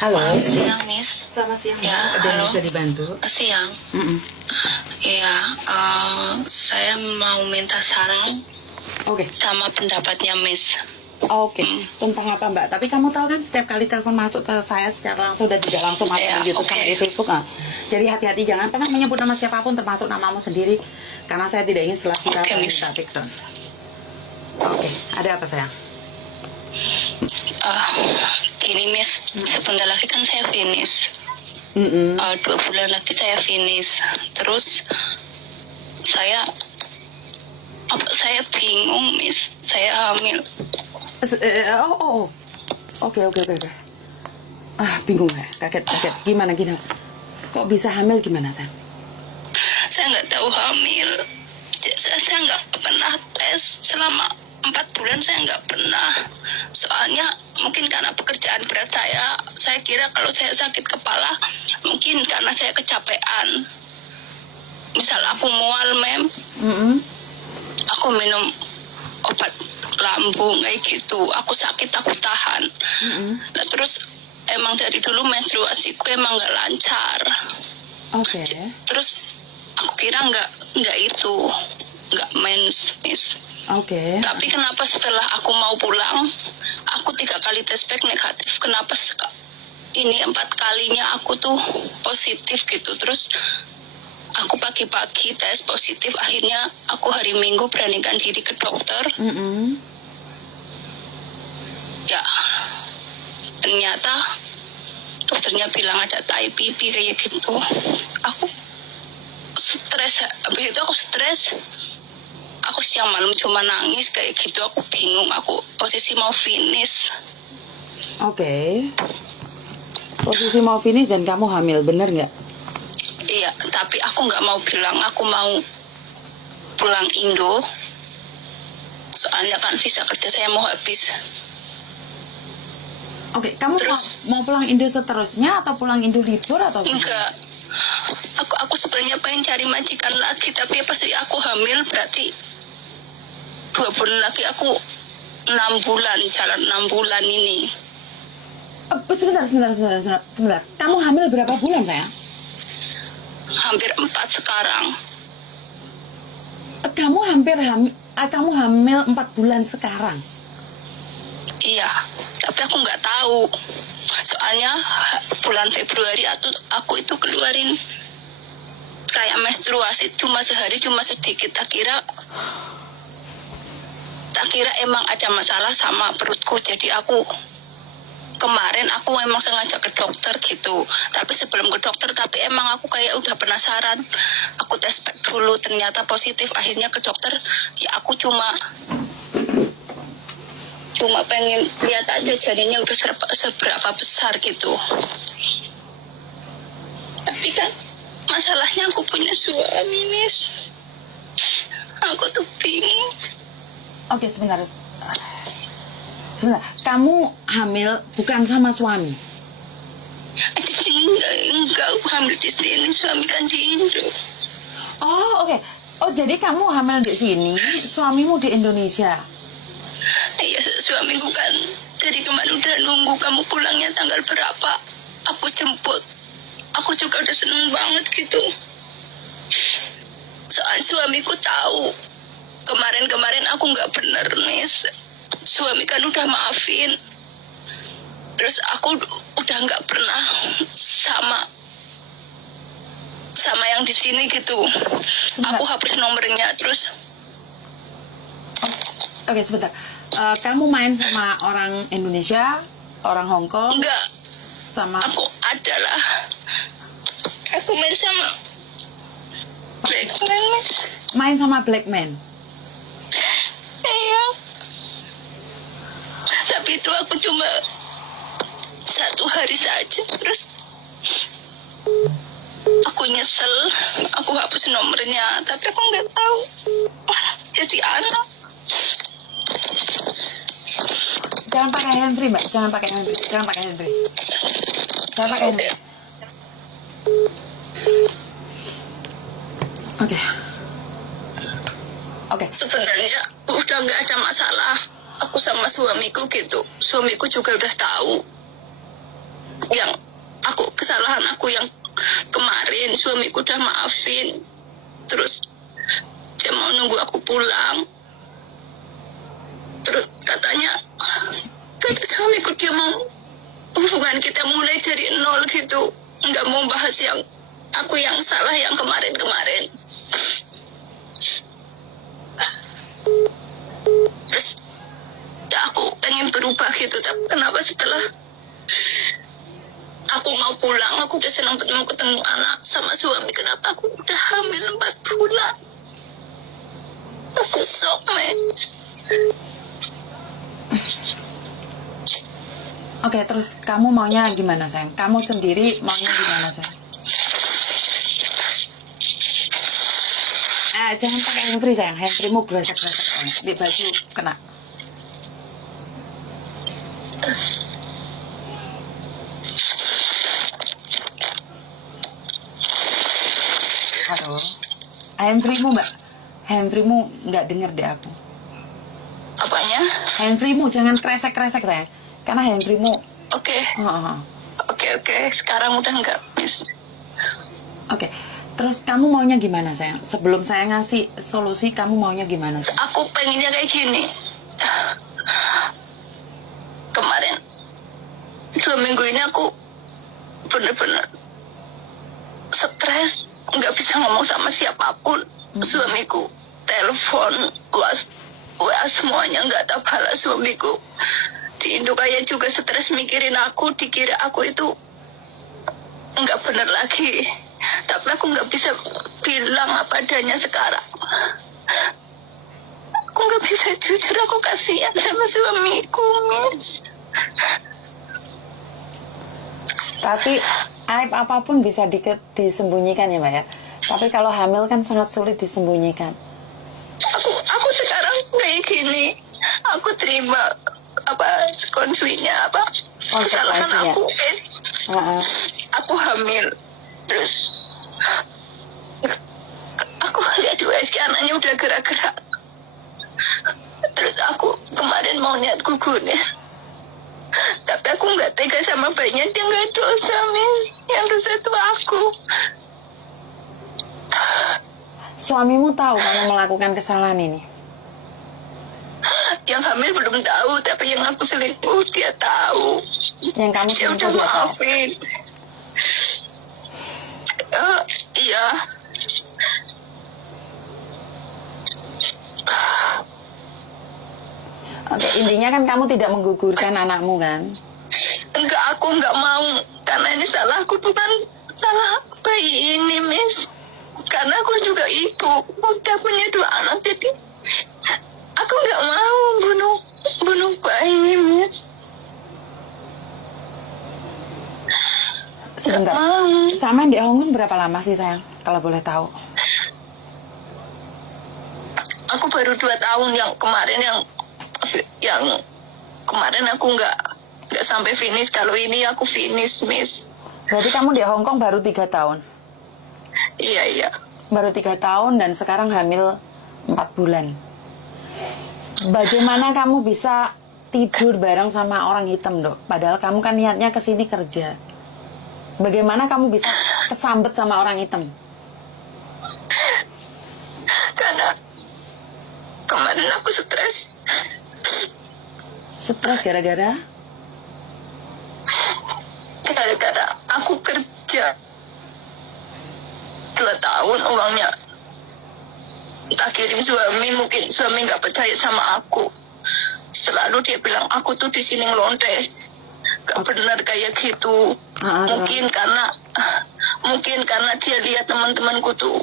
Halo. Siang, Miss. Selamat siang, Ya, Mbak. Ada yang halo. bisa dibantu? Siang. Iya, saya mau minta saran Oke. sama pendapatnya, Miss. Oke. Tentang apa, Mbak? Tapi kamu tahu kan setiap kali telepon masuk ke saya secara langsung dan tidak langsung masuk Iya, di YouTube sama oke. di Facebook. Jadi hati-hati, jangan pernah menyebut nama siapapun termasuk namamu sendiri, karena saya tidak ingin setelah kita Oke, Miss. minta take down. Oke. Ada apa, sayang? Gini, Miss. Sebentar lagi kan saya finish. 2 bulan lagi saya finish. Terus saya bingung, Miss. Saya hamil. Oke. Bingung ya? Kaget. Gimana? Kok bisa hamil gimana, sayang? Saya nggak tahu hamil. Saya nggak pernah tes selama 4 bulan. Saya nggak pernah. Soalnya mungkin karena pekerjaan berat saya kira kalau saya sakit kepala mungkin karena saya kecapean. Misal aku mual, Mem, aku minum obat lambung kayak gitu. Aku sakit, aku tahan. Nah, terus emang dari dulu menstruasiku emang nggak lancar. Oke. Terus aku kira nggak mens, Miss. Oke. Tapi kenapa setelah aku mau pulang, aku 3 kali tes pack negatif. Kenapa ini 4 kalinya aku tuh positif gitu. Terus aku pagi-pagi tes positif. Akhirnya aku hari Minggu beranikan diri ke dokter. Ya, ternyata dokternya bilang ada type B kayak gitu. Aku stres. Habis itu aku stres. Aku siang malam cuma nangis kayak gitu. Aku bingung. Aku posisi mau finish. Oke. Posisi mau finish dan kamu hamil, bener nggak? Iya, tapi aku nggak mau bilang. Aku mau pulang Indo. Soalnya kan visa kerja saya mau habis. Oke, kamu Terus? mau pulang Indo seterusnya atau pulang Indo libur atau gimana? Enggak. Aku sebenarnya pengen cari majikan lagi. Tapi pas aku hamil berarti 2 bulan lagi aku 6 bulan. Jalan 6 bulan ini. Sebentar. Kamu hamil berapa bulan, sayang? Hampir 4 sekarang. Kamu hamil 4 bulan sekarang? Iya, tapi aku nggak tahu. Soalnya bulan Februari aku itu keluarin kayak menstruasi cuma sehari, cuma sedikit. Tak kira emang ada masalah sama perutku. Jadi kemarin aku memang sengaja ke dokter gitu. Tapi sebelum ke dokter, tapi emang aku kayak udah penasaran. Aku tes pack dulu, ternyata positif. Akhirnya ke dokter, ya aku cuma pengen lihat aja janinnya udah seberapa besar gitu. Tapi kan masalahnya aku punya suami, Miss. Aku tuh bingung. Oke, sebentar. Kamu hamil bukan sama suami? Di sini enggak, aku hamil di sini. Suami kan di Indo. Oh, oke. Oh, jadi kamu hamil di sini, suamimu di Indonesia? Iya, suamiku kan jadi kemarin udah nunggu kamu pulangnya tanggal berapa. Aku jemput. Aku juga udah seneng banget gitu. Soal suamiku tahu kemarin aku nggak bener, Miss. Suami kan udah maafin. Terus aku udah nggak pernah sama yang di sini gitu. Aku hapus nomornya terus. Oke, sebentar. Kamu main sama orang Indonesia, orang Hong Kong? Enggak. Sama Aku main sama Blackman, Miss. main sama black man. Iya. Tapi itu aku cuma 1 hari saja. Terus aku nyesel. Aku hapus nomornya. Tapi aku nggak tahu jadi anak. Jangan pakai handfree, Mbak. Jangan pakai handfree. Oke. Sebenarnya udah nggak ada masalah. Aku sama suamiku gitu. Suamiku juga udah tahu. yang kesalahan aku yang kemarin suamiku udah maafin, terus dia mau nunggu aku pulang, terus kata suamiku dia mau hubungan kita mulai dari nol gitu, nggak mau bahas yang aku yang salah yang kemarin-kemarin. Terus ya aku pengen berubah gitu, tapi kenapa setelah aku mau pulang, aku udah senang mau ketemu anak sama suami, kenapa aku udah hamil 4 bulan? Aku shock, Mas. Oke, terus kamu maunya gimana, sayang? Kamu sendiri maunya gimana, sayang? Jangan pakai handfree, sayang. Handfree-mu gerasak-gerasak, sayang. Di baju kena. Halo. Handfree-mu, Mbak. Handfree-mu nggak denger deh aku. Apanya? Handfree-mu jangan kresek-kresek, sayang. Karena handfree-mu... Oke. Oke. Sekarang udah enggak, Miss. Oke. Terus kamu maunya gimana, sayang? Sebelum saya ngasih solusi, kamu maunya gimana, sayang? Aku pengennya kayak gini. Kemarin 2 minggu ini aku bener-bener stres, nggak bisa ngomong sama siapapun. Suamiku telepon, WA semuanya nggak tahu balas suamiku. Di Indo kayak juga stres mikirin aku, dikira aku itu nggak bener lagi. Tapi aku nggak bisa bilang apa adanya sekarang. Aku nggak bisa jujur, aku kasihan sama suamiku, Miss. Tapi aib apapun bisa disembunyikan ya, Mbak ya. Tapi kalau hamil kan sangat sulit disembunyikan. Aku sekarang kayak gini. Aku terima konsekuensinya, kesalahan aku. Aku hamil. Terus aku lihat di USG anaknya udah gerak-gerak. Terus aku kemarin mau niat gugurnya, tapi aku nggak tega sama bayinya, dia nggak dosa, Miss. Yang dosa itu aku. Suamimu tahu kamu melakukan kesalahan ini? Yang hamil belum tahu, tapi yang aku selingkuh dia tahu. Yang kamu Dia selingkuh udah dia tahu? maafin. Iya. Oke, intinya kan kamu tidak menggugurkan anakmu kan? Enggak, aku nggak mau. Karena ini salah aku, bukan salah bayi ini, Miss. Karena aku juga ibu, udah punya 2 anak, jadi aku nggak mau bunuh bayi, Miss. Sebentar. Sama di Hong Kong berapa lama sih, sayang? Kalau boleh tahu. Aku baru 2 tahun, yang kemarin aku nggak sampai finish. Kalau ini aku finish, Miss. Berarti kamu di Hong Kong baru 3 tahun? Iya. Baru 3 tahun dan sekarang hamil 4 bulan. Bagaimana kamu bisa tidur bareng sama orang hitam, Dok? Padahal kamu kan niatnya ke sini kerja. Bagaimana kamu bisa kesambet sama orang hitam? Karena kemarin aku stres. Stres gara-gara? Gara-gara aku kerja 2 tahun, uangnya tak kirim suami. Mungkin suami nggak percaya sama aku. Selalu dia bilang aku tuh di sini ngelonte, gak benar kayak gitu. Mungkin karena dia lihat teman-temanku tuh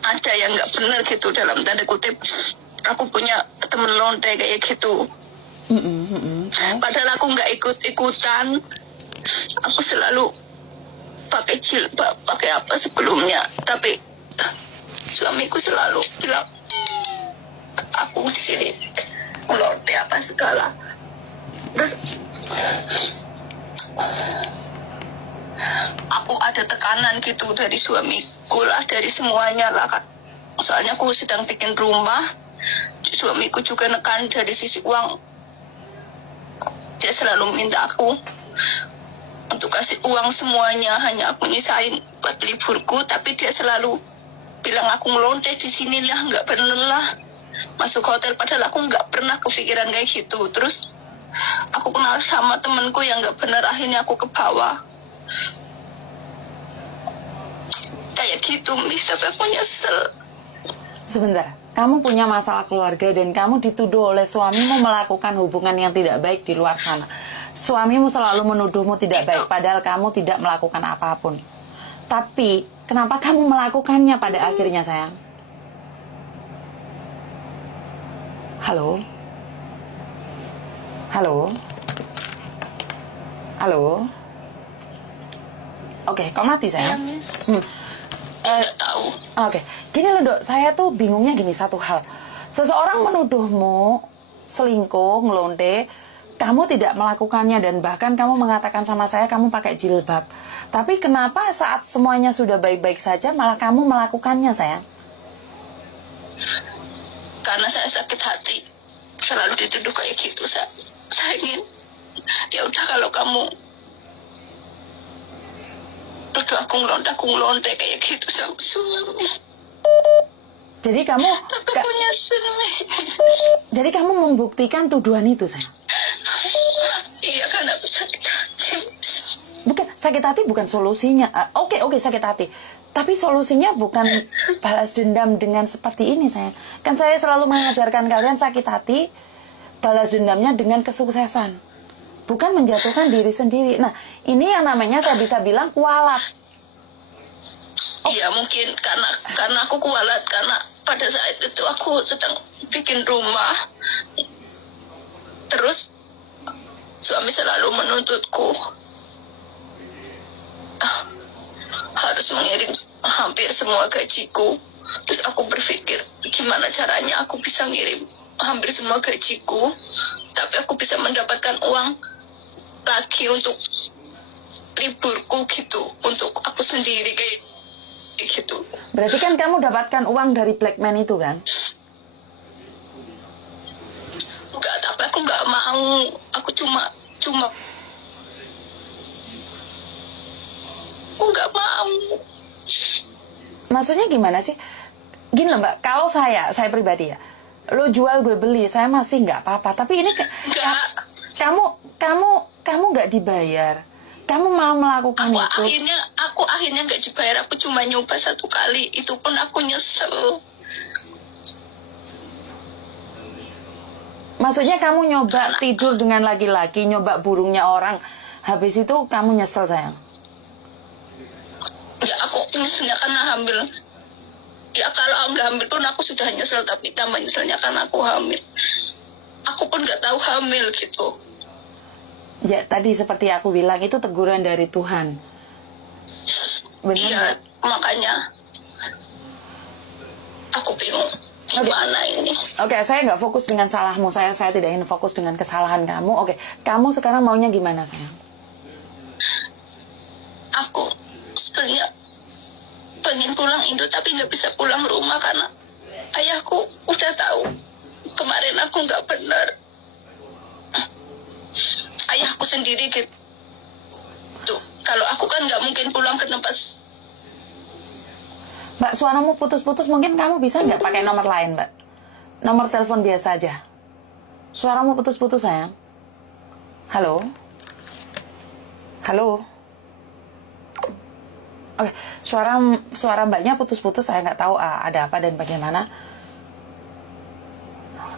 ada yang nggak benar gitu, dalam tanda kutip. Aku punya temen lonte kayak gitu. Padahal aku nggak ikut-ikutan. Aku selalu pakai jilbab, pakai apa sebelumnya. Tapi suamiku selalu bilang aku di sini lonte apa segala. Terus aku ada tekanan gitu dari suamiku lah, dari semuanya lah kan. Soalnya aku sedang bikin rumah, suamiku juga nekan dari sisi uang. Dia selalu minta aku untuk kasih uang semuanya, hanya aku nyisain buat liburku, tapi dia selalu bilang aku ngelonte di sini lah, nggak bener lah masuk hotel, padahal aku nggak pernah kepikiran kayak gitu. Terus aku kenal sama temenku yang nggak bener, akhirnya aku ke bawah kayak gitu, Miss. Tapi aku nyesel. Sebentar, kamu punya masalah keluarga dan kamu dituduh oleh suamimu melakukan hubungan yang tidak baik di luar sana. Suamimu selalu menuduhmu tidak baik, padahal kamu tidak melakukan apapun. Tapi, kenapa kamu melakukannya pada akhirnya, sayang? Halo? Halo? Halo? Oke, kau mati, Ya, sayang? Miss. Hmm. Nggak tahu. Oke, gini loh Dok, saya tuh bingungnya gini satu hal. Seseorang menuduhmu selingkuh, ngelonte, kamu tidak melakukannya dan bahkan kamu mengatakan sama saya kamu pakai jilbab. Tapi kenapa saat semuanya sudah baik-baik saja malah kamu melakukannya, sayang? Karena saya sakit hati, selalu dituduh kayak gitu. Saya ingin, ya udah kalau kamu tuduh aku ngelonte kayak gitu sama suami. Jadi kamu Tapi aku nyesel. jadi kamu membuktikan tuduhan itu, sayang? Iya, karena aku sakit hati. Bukan, sakit hati bukan solusinya. Oke, sakit hati. Tapi solusinya bukan balas dendam dengan seperti ini, sayang. Kan saya selalu mengajarkan kalian sakit hati, balas dendamnya dengan kesuksesan. Bukan menjatuhkan diri sendiri. Nah, ini yang namanya saya bisa bilang kualat. Iya, mungkin karena aku kualat, karena pada saat itu aku sedang bikin rumah. Terus suami selalu menuntutku harus mengirim hampir semua gajiku. Terus aku berpikir gimana caranya aku bisa ngirim hampir semua gajiku, tapi aku bisa mendapatkan uang lagi untuk liburku gitu, untuk aku sendiri kayak gitu. Berarti kan kamu dapatkan uang dari black man itu kan? Enggak, tapi aku nggak mau. Aku cuma aku nggak mau. Maksudnya gimana sih? Gini loh Mbak, kalau saya pribadi ya, lo jual gue beli, saya masih nggak apa-apa. Tapi ini Enggak. kamu nggak dibayar, kamu mau melakukan itu. Aku akhirnya nggak dibayar. Aku cuma nyoba 1 kali, itu pun aku nyesel. Maksudnya kamu nyoba tidur dengan laki-laki, nyoba burungnya orang, habis itu kamu nyesel, sayang? Ya, aku nyeselnya karena hamil. Ya, kalau nggak hamil pun aku sudah nyesel, tapi tambah nyeselnya karena aku hamil. Aku pun nggak tahu hamil gitu. Ya, tadi seperti aku bilang, itu teguran dari Tuhan. Benar Iya, nggak? makanya aku bingung gimana ini. Oke, saya nggak fokus dengan salahmu. Saya tidak ingin fokus dengan kesalahan kamu. Oke, kamu sekarang maunya gimana, sayang? Aku sebenarnya pengen pulang Indo, tapi nggak bisa pulang rumah karena ayahku udah tahu kemarin aku nggak benar. Ayahku sendiri gitu. Kalau aku kan nggak mungkin pulang ke tempat. Mbak, suaramu putus-putus, mungkin kamu bisa nggak pakai nomor lain, Mbak? Nomor telepon biasa aja. Suaramu putus-putus, sayang. Halo? Halo? Oke, suara Mbaknya putus-putus, saya nggak tahu ada apa dan bagaimana.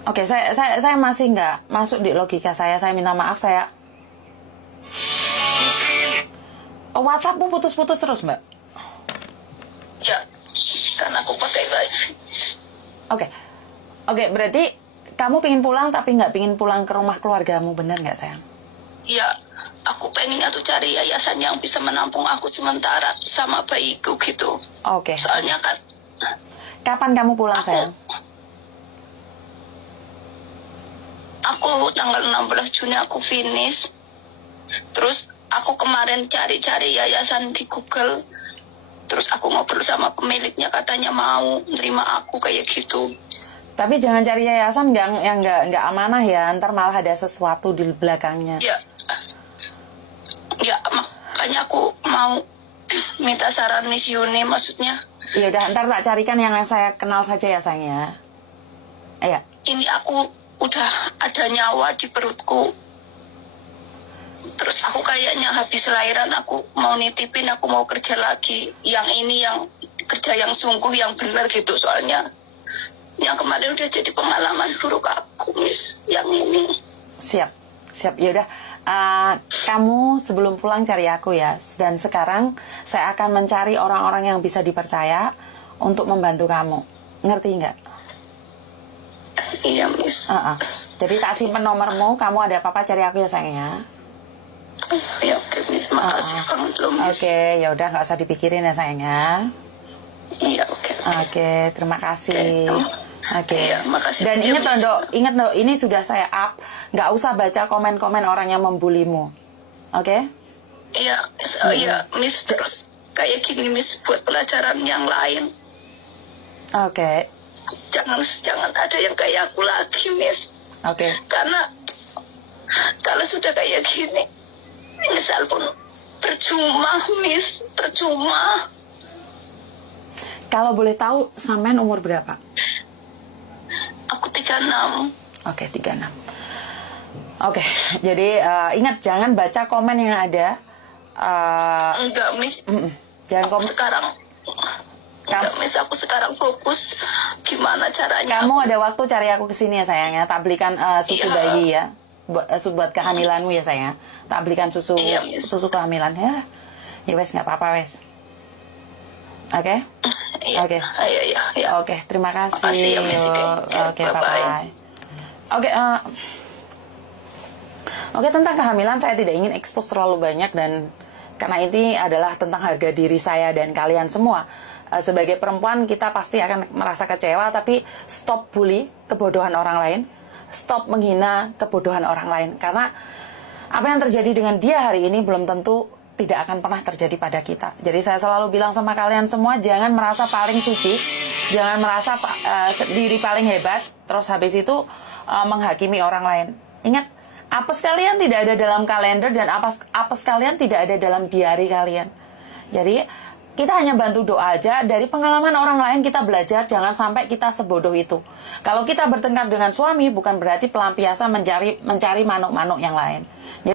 Oke, saya masih nggak masuk di logika saya minta maaf, saya... WhatsAppmu putus-putus terus, Mbak? Ya, karena aku pakai wifi. Oke, berarti kamu pingin pulang tapi nggak pingin pulang ke rumah keluargamu, bener nggak, sayang? Ya, aku pengennya tuh cari yayasan yang bisa menampung aku sementara sama bayiku gitu. Oke. Soalnya kan Kapan kamu pulang, sayang? aku tanggal 16 Juni aku finish. Terus aku kemarin cari-cari yayasan di Google. Terus aku ngobrol sama pemiliknya, katanya mau nerima aku kayak gitu. Tapi jangan cari yayasan yang nggak amanah ya, ntar malah ada sesuatu di belakangnya. Ya, makanya aku mau minta saran Miss Yuni, maksudnya Ya udah, ntar tak carikan yang saya kenal saja ya sayang ya. Iya. ini aku udah ada nyawa di perutku. Terus aku kayaknya habis lahiran aku mau nitipin, aku mau kerja lagi. Yang ini yang kerja yang sungguh, yang benar gitu. Soalnya yang kemarin udah jadi pengalaman buruk aku, Miss. Yang ini. Siap, siap. Yaudah, kamu sebelum pulang cari aku ya. Dan sekarang saya akan mencari orang-orang yang bisa dipercaya untuk membantu kamu. Ngerti nggak? Iya, Miss. Jadi tak simpen nomormu. Kamu ada apa-apa cari aku ya sayang ya. Ya oke, Miss. Makasih banget loh, Miss. Oke, ya udah nggak usah dipikirin ya sayang ya. Iya, oke. Oke, terima kasih. Oke. Iya, makasih. Dan Iya, ingat Miss. loh, ini sudah saya up. Nggak usah baca komen-komen orang yang membulimu. Oke? Iya, Miss. Iya, Miss. Terus kayak gini, Miss, buat pelajaran yang lain. Oke. Jangan ada yang kayak aku lagi, Miss. Oke. Karena kalau sudah kayak gini, misal pun percuma, Miss, percuma. Kalau boleh tahu, sampean umur berapa? Aku 36. Oke, 36. Oke, jadi ingat jangan baca komen yang ada. Enggak, Miss. Jangan Aku komen. sekarang enggak, Miss, aku sekarang fokus gimana caranya. Kamu ada waktu cari aku ke sini ya sayangnya. Tak belikan susu Iya. bayi ya. Buat kehamilanmu ya sayang. Tak belikan susu Iya, Miss. susu kehamilan ya. Ya wes, nggak apa-apa wes. Oke? Iya, Oke. iya. Oke, terima kasih. Makasih ya, Miss. Oke, Bye-bye. bye-bye. Oke, tentang kehamilan saya tidak ingin expose terlalu banyak dan karena ini adalah tentang harga diri saya dan kalian semua. Sebagai perempuan kita pasti akan merasa kecewa, tapi stop bully kebodohan orang lain, stop menghina kebodohan orang lain. Karena apa yang terjadi dengan dia hari ini belum tentu tidak akan pernah terjadi pada kita. Jadi saya selalu bilang sama kalian semua, jangan merasa paling suci, jangan merasa diri paling hebat, terus habis itu menghakimi orang lain. Ingat, apes kalian tidak ada dalam kalender dan apes kalian tidak ada dalam diari kalian. Jadi kita hanya bantu doa aja. Dari pengalaman orang lain kita belajar, jangan sampai kita sebodoh itu. Kalau kita bertengkar dengan suami bukan berarti pelampiasan mencari manuk-manuk yang lain. Jadi